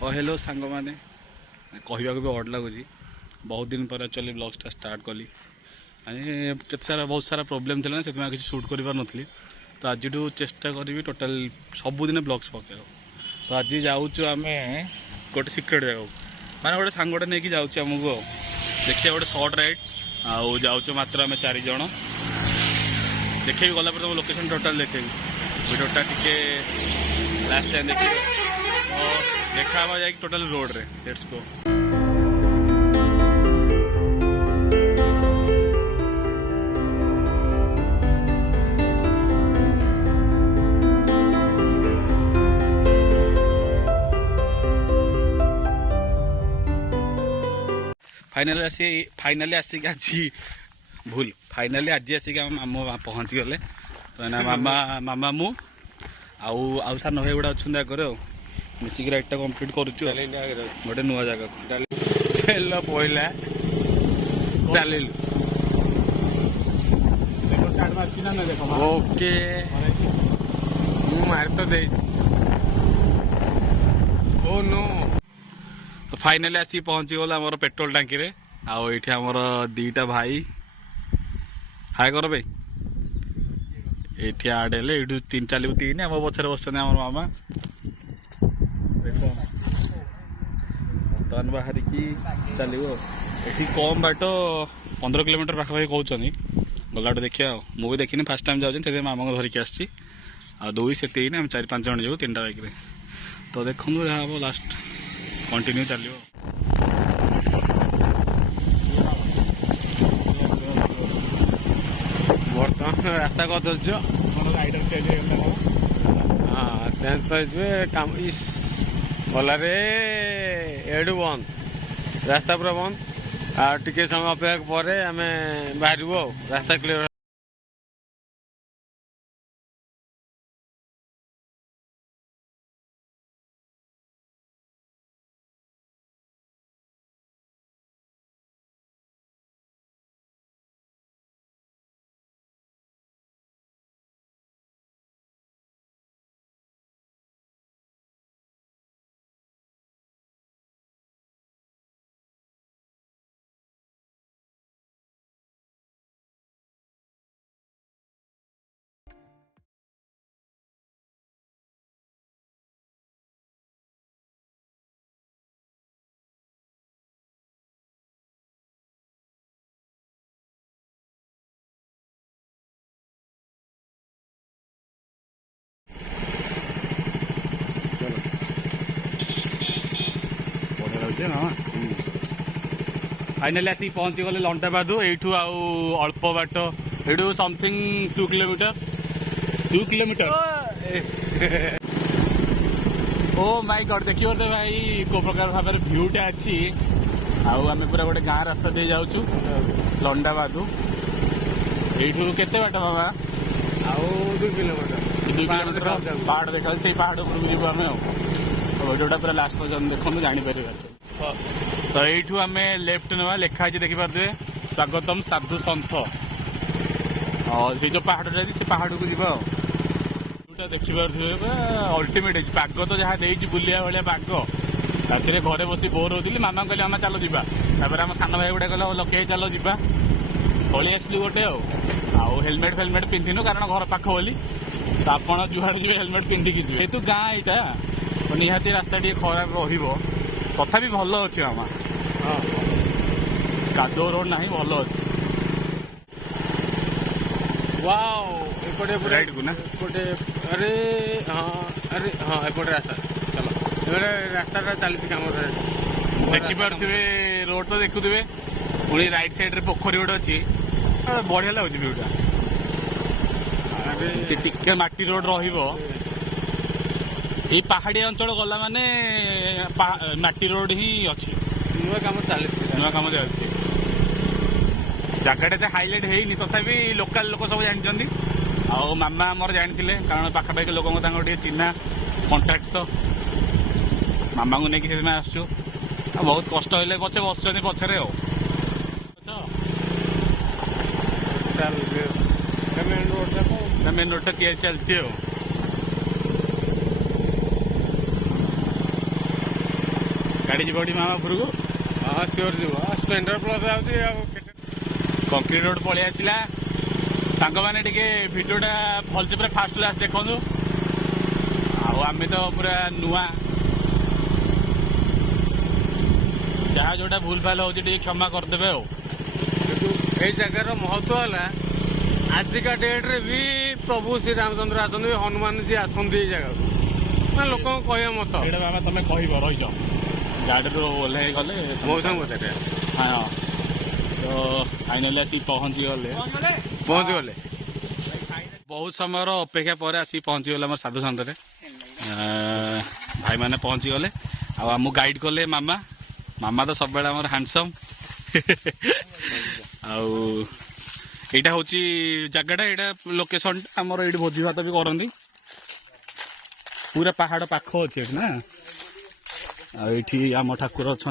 Hello सांग मैंने कहवाक भी अड लगुच बहुत दिन पर एक्चुअली ब्लॉग्सटा स्टार्ट कली के सारा बहुत सारा प्रोब्लेम थी से किसी सुट कर पारी तो आज चेष्टा करी टोटाल सबुदिन ब्लॉग्स पक तो आज जाऊँ आम गोटे सिक्रेट जगह माने गोटे सांगटे नहीं जाऊँ आमको देखिए गोटे सर्ट राइड आउ जाऊँ मात्र आम 4 जन देखे गला तुम लोकेशन टोटाल देखे वीडियोटा टिके लास्ट टाइम देखिए तो देखा जाए टोटाल रोड रे लेट्स गो। फाइनाली आसिक आज भूल फाइनाली आज आसिक मामा पहुँची गले तो ना मामा मामा मु आउ सान भाई गुड़ा अच्छा आगे मिसिक राइडटा कंप्लीट करुचु गोटे नुआ जगह पहला चलिलु ओके मार तो दे ओ नो तो फाइनाली आसी पहुँची गला आमर पेट्रोल टांकी रे आउ ये आमर दीटा भाई हाय कर भाई ये आड़े ये तीन चलू 3 आम पछे बस मामा देख बर्तमान बाहर की चलो ये कम बाट 15 किलोमीटर पाखापाखि कहते गला देखिए मुझे देखनी फास्ट टाइम जाऊँ मामा को धरिकी आसी आ 2 से 3 आम 4-5 जन जाऊ 3टा बाइक रे तो देखो जहाँ हम लास्ट कंटिन्यू चलो बर्तमान रास्ता कद हाँ चेंज काम गला रे एडू बंद रास्ता पूरा बंद आ टिके समय अपेक्षा पर आम बाहर रास्ता क्लियर फाइनाली आसिक पहुँची गले लंटाबादू यू अल्प बाट you something 2 kilometre oh my God देखिए तो भाई को प्रकार भाव भ्यूटा अच्छी आम पूरा गोटे गाँ रास्ता दे जाऊँ लंडाबादू यू केते बाट बाबा आउ 2 किलोमीटर पहाड़ देखा से पहाड़ उपरକୁ ଯିବୁ ଆମେ वीडियोटा पूरा लास्ट पर्यटन देखो जापर तो यू आम लेफ्ट ना लिखाई देखिपे स्वागतम साधु सन्थ से जो पहाड़ से पहाड़ को जीवा देखिपे अल्टीमेट पाग तो जहाँ दे बुलिया भाया पाग राति घरे बस बोर होती मामा कहले मामा चलो जीवा आम सान भाई गुड़ा कहले लके चलो जीवा पलि आसलु गोटे आउ हेलमेट फेलमेट पिंधिनु कारण घर पाख बोली तो आपड़ जुआड़ जी हेलमेट पिंधिकी जी जेहतु गाँ यहाँ निहाती रास्ता टे खराब रहा भी भल अच्छे मामा हाँ कादो रोड ना भल अच्छे वाओ एपटे राइट को ना एपटे अरे हाँ एपटे रास्ता चलो रास्ता चली कम देखिपे रोड तो देखुवे पुणी राइट साइड रे पोखरी गोटे अच्छी बढ़िया लगुच व्यूटा टिके माटी रोड रही पहाड़ी अंचल गला माने माटी रोड ही अच्छी नुआ काम चलती जगह हाइलाइट है तथापि लोकल लोक सब जानते आउ मामा आमर जानते कारण पाखापाखि लोक गोटे चिन्हा कंटाक्ट तो मामा को लेकिन आसचु बहुत कष्ट है पचे बस पछरे मेन रोड टा चलती गाड़ी जी मामा उपरको हाँ सियोर जीव स्प्लेंडर प्लस आउची कंक्रीट रोड पलि आसला सांग मैंने टे भिडियोटा भलसे पूरा फास्ट लास्ट देखु आम तो पूरा नुआ जहाँ जोटा भूल भाल हो क्षमा करदे ये जगार महत्व है आजिका डेट्रे भी प्रभु श्री रामचंद्र आसन हनुमान जी आसती जगह लोक कह मत बाबा तुम कह रही गाड़ी ओह्ल गले मौसम बताते हाँ तो फाइनाली आसी पहुँची गले बहुत समय अपेक्षा पर आसी पहुँची गले साधु सन्त भाई मैंने पहुँची गले आम गाइड कले मामा मामा तो सब आम हैंडसम आईटा हूँ जगटा यहाँ लोकेशन आमर ये भोजी भात भी करती पूरा पहाड़ पाख अच्छे ना आम ठाकुर अच्छा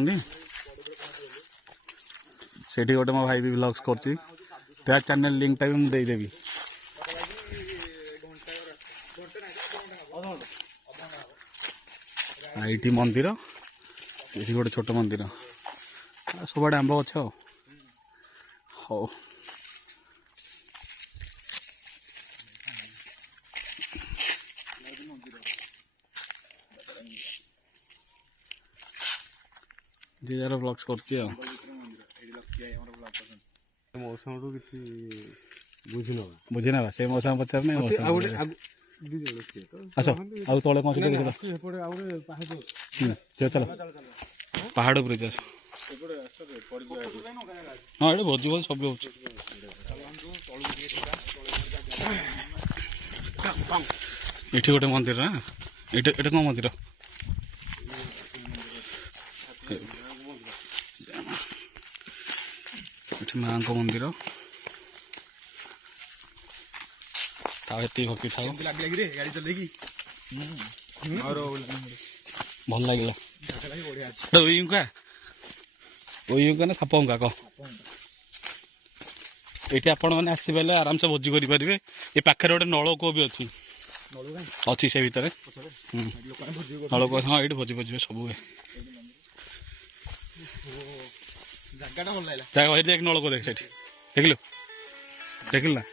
से गोटे मो भाई भी व्लॉग्स करती चैनल लिंकटा भी मुझे देदेवी ये मंदिर ये गोटे छोट मंदिर सब आड़े आंब गछ हौ जे यार ब्लॉग्स करती मौसम किसी बुझी ना से मौसम पचार नहीं आस आउ तले कौन चलो पहाड़ पर आस हाँ ये भोजी भोज सब ये गोटे मंदिर ना ये कौन मंदिर माँ को मंदिर भक्ति था भल लगे ना सापंगा कह ये आपण मैंने आसपे आराम से भोजी करेंगे ये पाखे गोटे नलकूप भी अच्छी अच्छी से भितर नलकूप हाँ ये भोजी भोजी सब हुए देख नलकूप देख सेठी देखल देखल ना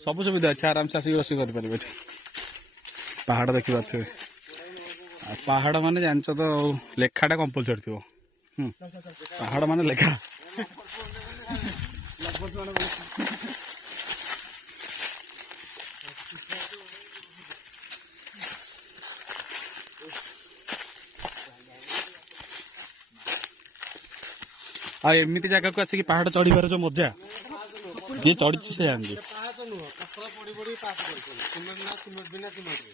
सब सुविधा अच्छे आराम से आसिक रोषे करेंगे पहाड़ देखी पारे पहाड़ माने जान तो लेखाटा कंपलसरी थी पहाड़ माने लेखा एमती जगह को आसिक पहाड़ चढ़ार जो मजा जी चढ़ी से जानती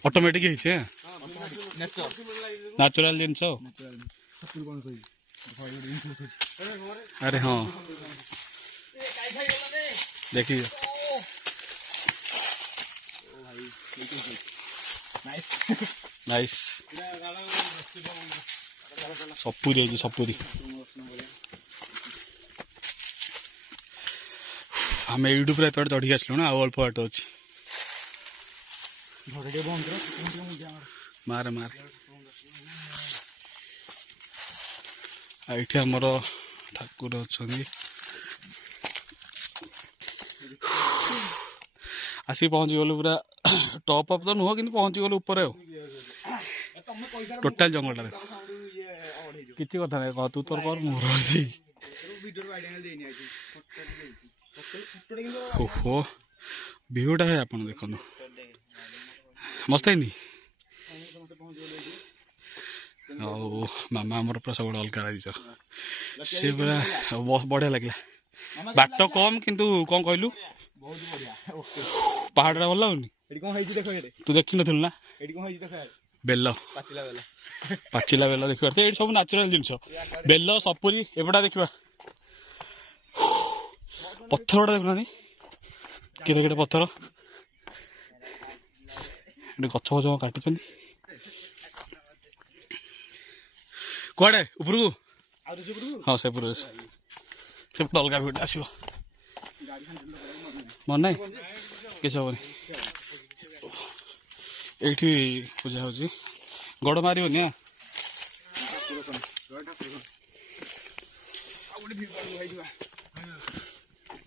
ऑटोमेटिक नेचुरल जिनस अरे हाँ देखिए नाइस सपुरी सपुरी आम यूट्यूब पूरा एत चढ़ी आसलु ना अल्प बाट अच्छी मारे मारे ये आमर ठाकुर अच्छा आसिक पहुँची गलु पूरा टॉप अप तो नुह कि पहुँची गलु ऊपर टोटाल जंगल किसी कथा नहीं कह तू तोर कर मोर ओहो व्यूटा है आप देख मस्त है मामा आमर पूरा सब अलग राज्य सी पूरा बढ़िया लगे बाट कम किंतु कौन कहलु पहाड़ भल लगुनि तू देखी नु ना बेल पाचिला बेल देखा ये सब नाचुराल जिन बेल सपुरी एपटा देखा पत्थर गुड़ा देखुना केटे केटे पत्थर गछ गछ काटुच्च कड़े उपरकू हाँ से अलग भिड आस मन ना किस हेनी ये पूजा हो ଗୋଡ଼ ମାରିବନି ଆ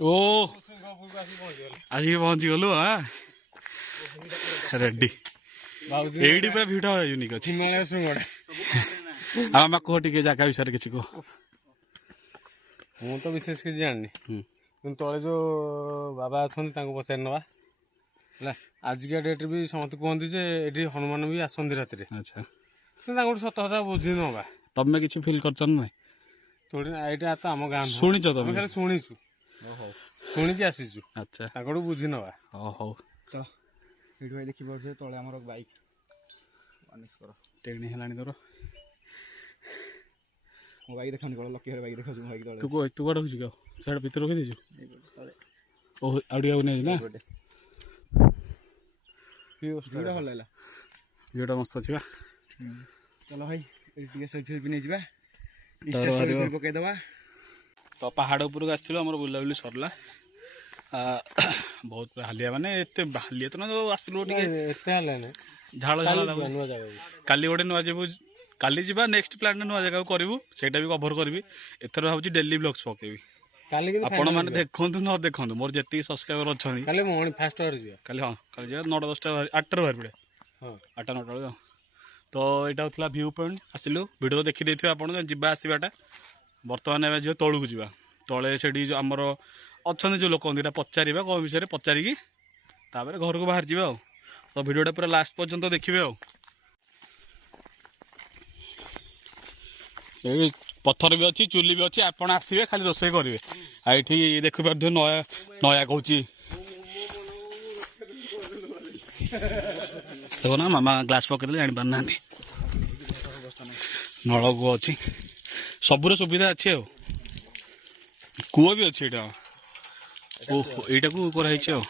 ଓ ଆସିକି ପହଞ୍ଚିଗଲୁ ରେଡି ଏଇଠି ପୁରା ଭିଡ଼ ୟୁନିକ୍ ଅଛି ହିମାଳୟ ଶୃଙ୍ଗଟା। ଆଉ ଆମା କୁହ ଟିକେ ଜାଗା ବିଷୟରେ କିଛି କୁହ। ମୁଁ ତ ବିଶେଷ କିଛି ଜାଣିନି, କିନ୍ତୁ ତଳେ ଯୋଉ ବାବା ଅଛନ୍ତି ତାଙ୍କୁ ପଚାରି ନେବା ହେଲା। ଆଜିକା ଡେଟ୍ରେ ବି ସମସ୍ତେ କୁହନ୍ତି ଯେ ଏଠି ହନୁମାନ ବି ଆସନ୍ତି ରାତିରେ, ଆଚ୍ଛା କିନ୍ତୁ ତାଙ୍କଠୁ ସତ କଥା ବୁଝି ନେବା। ତମେ କିଛି ଫିଲ୍ କରିଛ ନା ନାଇଁ? ଥୋଡ଼ି ନା ଏଇଟା ତ ଆମ ଗାଁ ନୁହଁ। ଶୁଣିଛ ଆମେ ତମେ? ଖାଲି ଶୁଣିଛୁ, ଶୁଣିକି ଆସିଛୁ, ଆଚ୍ଛା ତାଙ୍କଠୁ ବୁଝି ନେବା। ହଉ ଚଲ ଏଇଠି ଭାଇ ଦେଖିପାରୁଥିବେ ତଳେ ଆମର ବାଇକ୍ ଅନେକ ଟେଣି ହେଲାଣି ତୋର। ମୋ ବାଇକ୍ ଦେଖାନି କଳ ଲକି ବାଇକ୍ ଦେଖାଉଛି। ମୋ ବାଇକ୍ ତଳେ ତୁ କୁଆଡ଼େ ରଖୁଛୁ କି? ସେଆଡ଼େ ଭିତରେ ରଖିଦେଇଛୁ? ଓ ଆଉ ଟିକେ ଆଉ ନେଇଛୁ ନା? ଭିଉଟା ଭଲ ଲାଗିଲା, ଭିଉଟା ମସ୍ତ ଅଛି ବା। ଚାଲ ଭାଇ ଏଠି ଟିକେ ସେଲ୍ଫି ନେଇଯିବା, ତାର ବାହାରିବ। ପକେଇଦବା। ତ ପାହାଡ଼ ଉପରକୁ ଆସିଥିଲୁ, ଆମର ବୁଲାବୁଲି ସରିଲା। ବହୁତ ହାଲିଆ, ମାନେ ଏତେ ହାଲିଆ ତ ନା, ଯୋଉ ଆସିଲୁ ଟିକେ ଏତେ ହେଲାନି, ଝାଳ ଝାଳ ଲାଗୁଛି। ନୂଆ ଜାଗାକୁ କାଲି ଗୋଟେ ନୂଆ ଯିବୁ, କାଲି ଯିବା ନେକ୍ସଟ ପ୍ଲାନ୍ରେ ନୂଆ ଜାଗାକୁ କରିବୁ, ସେଇଟା ବି କଭର କରିବି। ଏଥର ଭାବୁଛି ଡେଲି ବ୍ଲଗ୍ସ ପକେଇବି। କାଲି କିନ୍ତୁ ଆପଣମାନେ ଦେଖନ୍ତୁ ନ ଦେଖନ୍ତୁ, ମୋର ଯେତିକି ସବସ୍କ୍ରାଇବର ଅଛନ୍ତି କାଲି ମର୍ଣ୍ଣିଂ ଫାଷ୍ଟ ଆୱାର ଯିବା। କାଲି, ହଁ କାଲି ଯିବା 9ଟା 10ଟା 8ଟାରୁ ବାହାରି ପଡ଼ିବା। ହଁ 8ଟା 9ଟା ବେଳକୁ। ତ ଏଇଟା ହେଉଥିଲା ଭିଉ ପଏଣ୍ଟ। ଆସିଲୁ, ଭିଡ଼ିଓ ଦେଖିଦେଇଥିବେ ଆପଣ ଯିବା ଆସିବାଟା। ବର୍ତ୍ତମାନ ଏବେ ଯିବା ତଳକୁ ଯିବା। ତଳେ ସେଠି ଯେଉଁ ଆମର ଅଛନ୍ତି ଯେଉଁ ଲୋକ ଦୁଇଟା ପଚାରିବା କ'ଣ ବିଷୟରେ, ପଚାରିକି ତାପରେ ଘରକୁ ବାହାରି ଯିବା ଆଉ। ତ ଭିଡ଼ିଓଟା ପୁରା ଲାଷ୍ଟ ପର୍ଯ୍ୟନ୍ତ ଦେଖିବେ ଆଉ। ଏଇ ପଥର ବି ଅଛି, ଚୁଲି ବି ଅଛି, ଆପଣ ଆସିବେ ଖାଲି ରୋଷେଇ କରିବେ। ଆଉ ଏଠି ଦେଖିପାରୁଥିବେ ନୟା କହୁଛି ଦେଖ ନା, ମାମା ଗ୍ଲାସ୍ ପକେଇଦେଲେ ଜାଣିପାରୁନାହାନ୍ତି। ନଳକୂଅ ଅଛି, ସବୁର ସୁବିଧା ଅଛି ଆଉ। କୂଅ ବି ଅଛି ଏଇଟା। ଓହୋ, ଏଇଟାକୁ କରାହେଇଛି ଆଉ।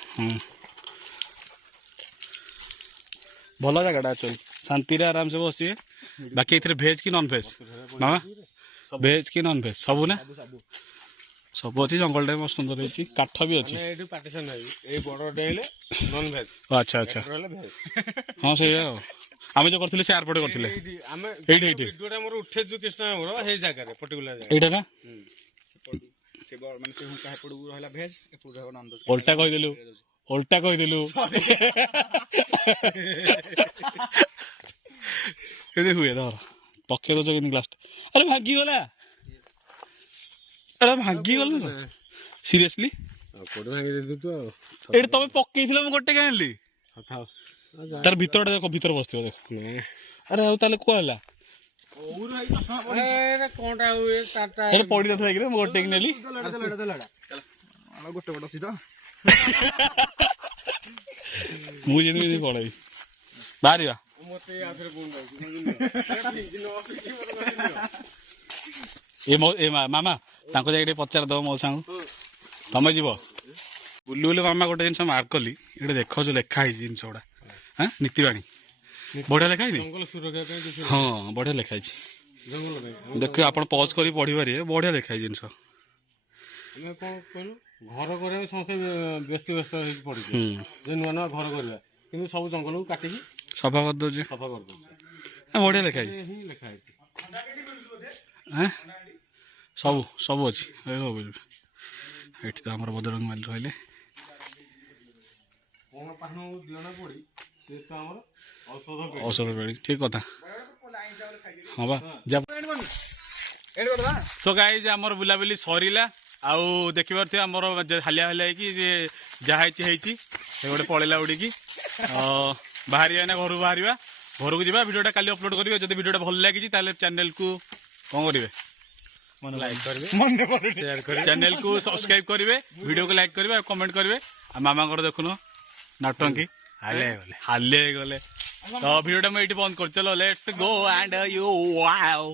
ଭଲ ଜାଗାଟା ଆକ୍ଚୁଆଲି, ଶାନ୍ତିରେ ଆରାମସେ ବସିବେ। ବାକି ଏଥିରେ ଭେଜ୍ କି ନନ୍ ଭେଜ୍ ମାମା? ଭେଜ୍ କି ନନ୍ ଭେଜ୍ ସବୁ ନା? ସବୁ ଅଛି। ଜଙ୍ଗଲଟା ବି ସୁନ୍ଦର ହେଇଛି, କାଠ ବି ଅଛି। ଏଇଠି ପାର୍ଟିସନ୍ ହେବି, ଏଇ ବଡ଼ ଡେଇଲେ ନନ୍ ଭେଜ୍, ଆଚ୍ଛା ଆଚ୍ଛା, ରହିଲେ ଭେଜ୍। ହଁ ସେଇଆ ଆଉ। ଆମେ ଯେଉଁ କରିଥିଲେ ସେ ଆରପଟେ କରିଥିଲେ। ଆମେ ଏଇଠି ଭିଡ଼ିଓଟା ଆମର ଉଠେଇଛୁ କୃଷ୍ଣଙ୍କର ସେଇ ଜାଗାରେ, ପର୍ଟିକୁଲାର ଜାଗା। ଏଇଟା ନା? ସେ ମାନେ ସେ ହୁଙ୍କା ଏପଟକୁ ରହିଲା ଭେଜ୍, ଏପଟକୁ ରହିବ ନନଭେଜ୍। ଓଲଟା କହିଦେଲୁ, ଓଲଟା କହିଦେଲୁ। କେମିତି ହୁଏ ଧର, ପକେଇ ଦେଉଛ କେମିତି ଗ୍ଲାସଟା? ଆରେ ଭାଙ୍ଗିଗଲା, ଆରେ ଭାଙ୍ଗିଗଲା ତ ସିରିୟସଲି। କୋଉଠି ଭାଙ୍ଗି ଦେଇଛୁ ତୁ ଆଉ? ଏଇଟା ତମେ ପକେଇଥିଲ, ମୁଁ ଗୋଟେ କାହିଁ ଆଣିଲି? ତାର ଭିତରଟା ଦେଖ, ଭିତରେ ବସିଥିବ ଦେଖ। ଆରେ ଆଉ ତାହେଲେ କୁଆ ହେଲା? କଣଟା ହୁଏ ପଡ଼ିନଥିଲା କି ମୁଁ ଗୋଟେ ନେଲି। ଗୋଟେ ପଟ ଅଛି ତ, ମୁଁ ଯେମିତି ପଳେଇବି। ବାହାରିବା। ମାମା ତାଙ୍କୁ ଯାଇକି ଟିକେ ପଚାରିଦବ ମୋ ସାଙ୍ଗ, ତମେ ଯିବ? ବୁଲି ବୁଲି ମାମା ଗୋଟେ ଜିନିଷ ମାର୍କ କଲି, ଏଇଟା ଦେଖ ଯୋଉ ଲେଖା ହେଇଛି ଜିନିଷ ଗୁଡ଼ା, ନୀତିବାଣୀ ବଢ଼ିଆ ଲେଖା ହେଇନି? ଜଙ୍ଗଲ ସୁରକ୍ଷା ପାଇଁ କିଛି ହଁ ବଢ଼ିଆ ଲେଖା ହେଇଛି। ଜଙ୍ଗଲ ପାଇଁ ଦେଖିବେ ଆପଣ ପଜ୍ କରି ପଢ଼ିପାରିବେ, ବଢ଼ିଆ ଲେଖା ହେଇଛି ଜିନିଷ। ଆମେ କ'ଣ କହିଲୁ, ଘର କରିବା ସମସ୍ତେ ବ୍ୟସ୍ତ ହେଇକି ପଡ଼ିଛୁ ଯେ ନୂଆ ନୂଆ ଘର କରିବା, କିନ୍ତୁ ସବୁ ଜଙ୍ଗଲକୁ କାଟିକି ସଫା କରିଦେଉଛି, ସଫା କରିଦେଉଛୁ। ବଢ଼ିଆ ଲେଖା ହେଇଛି। ହିଁ ଲେଖା ହେଇଛି, ସବୁ ସବୁ ଅଛି। ଏଠି ତ ଆମର ବଜରଙ୍ଗ ବାଲି ରହିଲେ। କ'ଣ ପାହାଣକୁ ଦିଅଣା ପଡ଼ି ସେ ତ ଆମର ଔଷଧ ପେଡ଼ି, ଠିକ କଥା। ହଁ ବା ଯା। ସୋ ଗାଇଜ୍ ଆମର ବୁଲାବୁଲି ସରିଲା। ଆଉ ଦେଖିପାରୁଥିବେ ଆମର ହାଲିଆ ହାଲିଆ ହେଇକି ସେ ଯାହା ହେଇଛି ହେଇଛି, ସେ ଗୋଟେ ପଳେଇଲା ଉଡ଼ିକି। ବାହାରିବା ନା, ଘରକୁ ବାହାରିବା, ଘରକୁ ଯିବା। ଭିଡ଼ିଓଟା କାଲି ଅପଲୋଡ଼ କରିବେ। ଯଦି ଭିଡ଼ିଓଟା ଭଲ ଲାଗିଛି ତାହେଲେ ଚ୍ୟାନେଲକୁ କ'ଣ କରିବେ? ଲାଇକ୍ କରିବେ, ସେୟାର କରିବେ, ଚ୍ୟାନେଲକୁ ସବସ୍କ୍ରାଇବ୍ କରିବେ, ଭିଡ଼ିଓକୁ ଲାଇକ୍ କରିବେ, ଆଉ କମେଣ୍ଟ କରିବେ। ଆଉ ମାମାଙ୍କର ଦେଖୁନ ନାଟଙ୍କି ହାଲିଆ ହେଇଗଲେ। ତ ଭିଡ଼ିଓଟା ମୁଁ ଏଇଠି ବନ୍ଦ କରୁଛି। ଚଲୋ let's go and you wow.